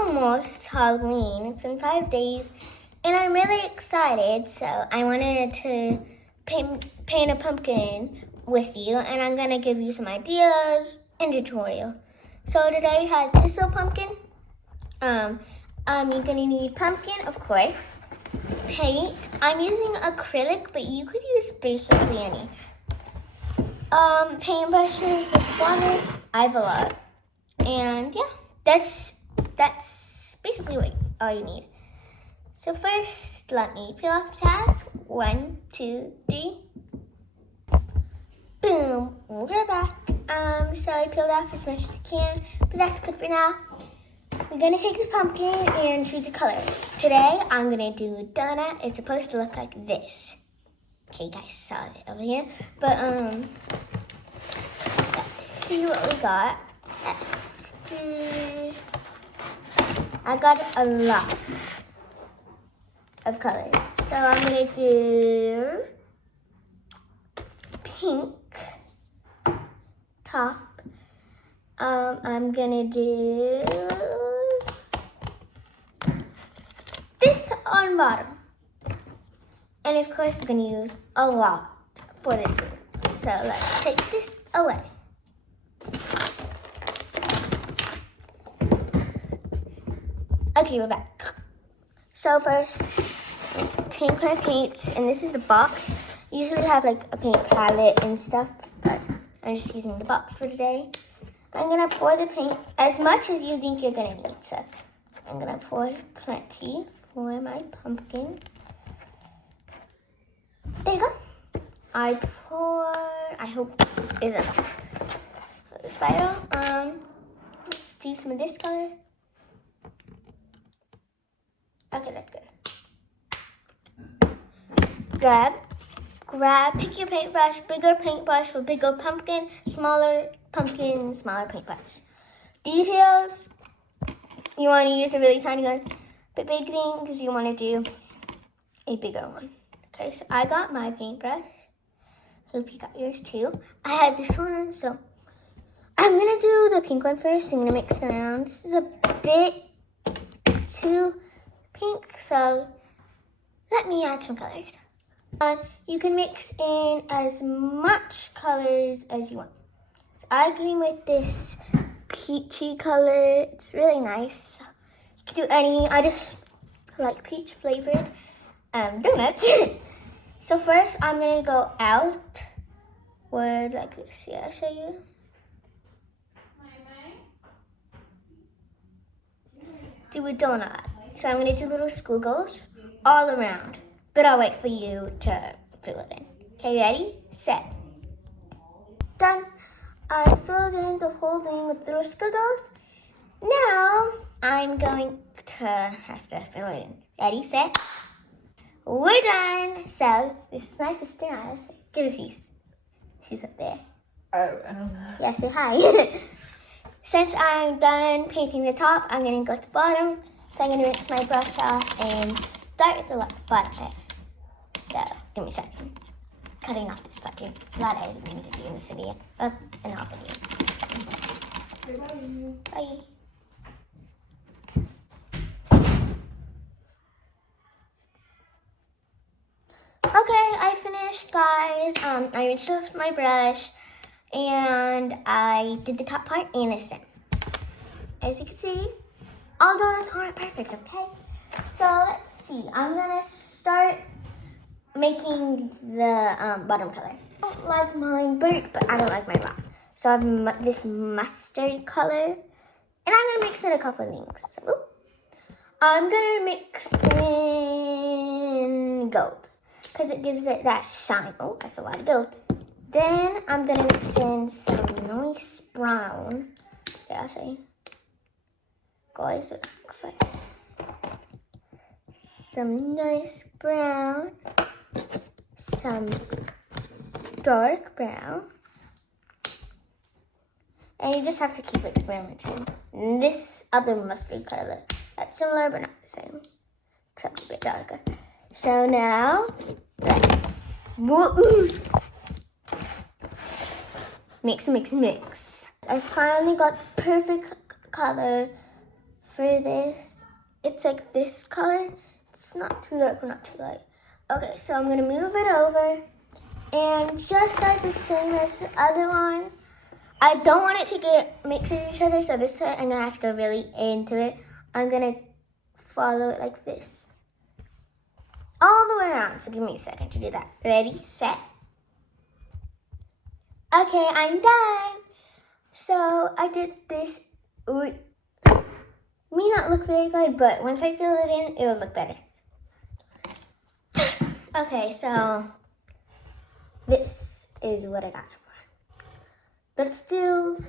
almost Halloween. It's in 5 days, and I'm really excited. So I wanted to paint a pumpkin with you, and I'm gonna give you some ideas and tutorial. So today we have this little pumpkin. You're gonna need pumpkin, of course. Paint. I'm using acrylic, but you could use basically any. Paintbrushes with water. I have a lot. And yeah, that's basically all you need. So first, let me peel off the tag. 1, 2, 3. Boom. Look at back. So I peeled off as much as I can, but that's good for now. We're gonna take the pumpkin and choose a color. Today, I'm gonna do a donut. It's supposed to look like this. Okay, you guys saw it over here. But let's see what we got. Let's do. I got a lot of colors. So I'm gonna do pink top. I'm gonna do this on bottom. And of course, we're gonna use a lot for this one. So let's take this away. Okay, we're back. So first, Tinker paints, and this is the box. Usually have like a paint palette and stuff, but I'm just using the box for today. I'm gonna pour the paint as much as you think you're gonna need. So I'm gonna pour plenty for my pumpkin. There you go. I hope is enough. For the spiral, let's do some of this color. Okay, that's good. Pick your paintbrush, bigger paintbrush for bigger pumpkin, smaller pumpkin, smaller paintbrush. Details, you want to use a really tiny one, but big things, you want to do a bigger one. Okay, so I got my paintbrush. Hope you got yours too. I had this one, so I'm going to do the pink one first. I'm going to mix it around. This is a bit too pink, so let me add some colors. You can mix in as much colors as you want. So I'm going with this peachy color. It's really nice. You can do any. I just like peach flavored donuts. So first, I'm going to go outward like this. Here, I'll show you. Do a donut. So I'm going to do little squiggles all around. But I'll wait for you to fill it in. Okay, ready? Set. Done. I filled in the whole thing with little squiggles. Now, I'm going to have to fill it in. Ready, set. We're done. So, this is my sister, Alice. Give a piece. She's up there. Oh, I don't know. Yeah, say hi. Since I'm done painting the top, I'm going to go to the bottom. So I'm going to rinse my brush off and start at the bottom. So, give me a second. Cutting off this button. A lot of editing to do in this video. And I'll video. Bye. Okay, I finished, guys. I rinsed off my brush, and I did the top part and the stem. As you can see, all donuts aren't perfect, okay? So let's see. I'm gonna start making the bottom color. I don't like mine burnt, but I don't like mine raw. So I have this mustard color, and I'm gonna mix in a couple of things. So, I'm gonna mix in gold, because it gives it that shine. Oh, that's a lot of gold. Then I'm gonna mix in some nice brown. Yeah, I'll show you. Guys, it looks like some nice brown, some dark brown, and you just have to keep experimenting. And this other mustard color, that's similar but not the same, except a bit darker. So now, let's mix. I finally got the perfect color for this, it's like this color. It's not too dark or not too light. Okay, so I'm gonna move it over, and just as the same as the other one, I don't want it to get mixed with each other, so this time I'm gonna have to go really into it. I'm gonna follow it like this, all the way around. So give me a second to do that. Ready, set. Okay, I'm done. So I did this. Ooh. May not look very good, but once I fill it in, it will look better. Okay, so this is what I got so far. Let's do,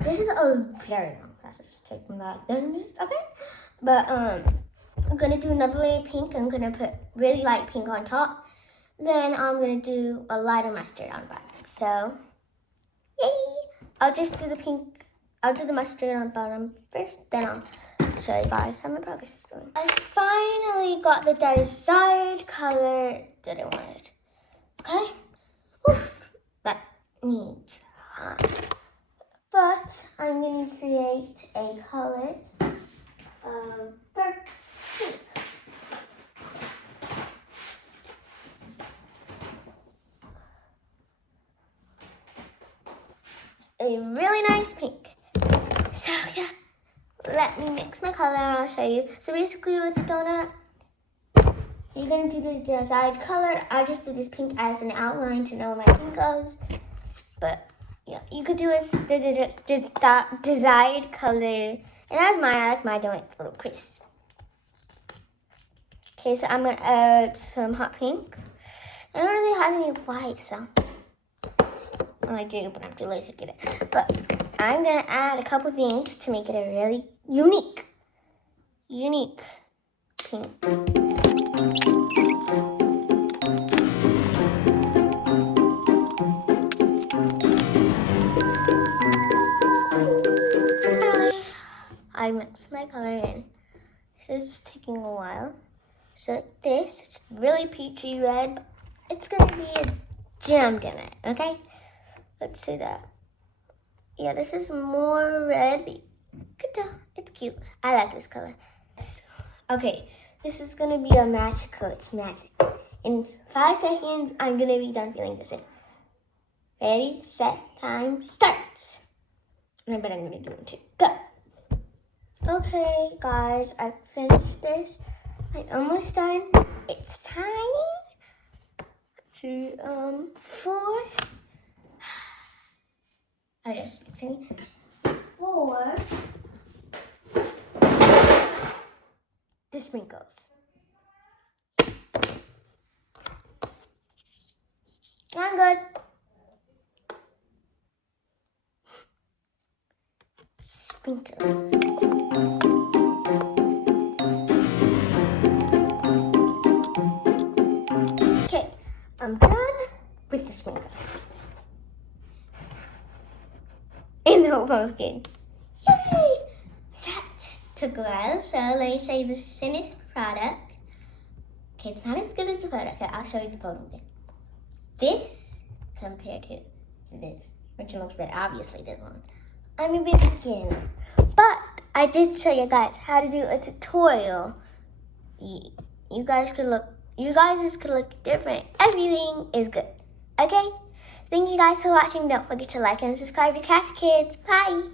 this is a very long process. It's taking about 30 minutes, okay? But I'm gonna do another layer of pink. I'm gonna put really light pink on top. Then I'm gonna do a lighter mustard on bottom. So, yay! I'll just do the pink, I'll do the mustard on bottom first, then I'll show you guys how my progress is going. I finally got the desired color that I wanted. Okay? Oof, that needs time. But I'm going to create a color of pink. A really nice pink. So yeah. Let me mix my color and I'll show you. So basically with the donut, you're gonna do the desired color. I just did this pink as an outline to know where my pink goes. But yeah, you could do the desired color. And as mine, I like my donut a little crisp. Okay, so I'm gonna add some hot pink. I don't really have any white, so. Well, I do, but I'm too lazy to get it. But I'm gonna add a couple things to make it a really unique pink. Finally, I mixed my color in. This is taking a while. So this, it's really peachy red. It's gonna be a gem donut, okay? Let's see that. Yeah, this is more red, but you can tell it's cute. I like this color. Okay, this is gonna be a magic color. It's magic. In 5 seconds, I'm gonna be done filling this in. Ready, set, time, starts. And I bet I'm gonna do it too. Go. Okay, guys, I finished this. I'm almost done. It's time to for the sprinkles. I'm good. Sprinkles. Okay, I'm done with the sprinkles. In the whole pumpkin. Yay! That took a while, so let me show you the finished product. Okay, it's not as good as the photo. Okay, I'll show you the photo again. This compared to this, which looks better, obviously this one. I'm a bit beginner, but I did show you guys how to do a tutorial. You guys could look different. Everything is good. Okay? Thank you guys for watching. Don't forget to like and subscribe to Craft Kids. Bye!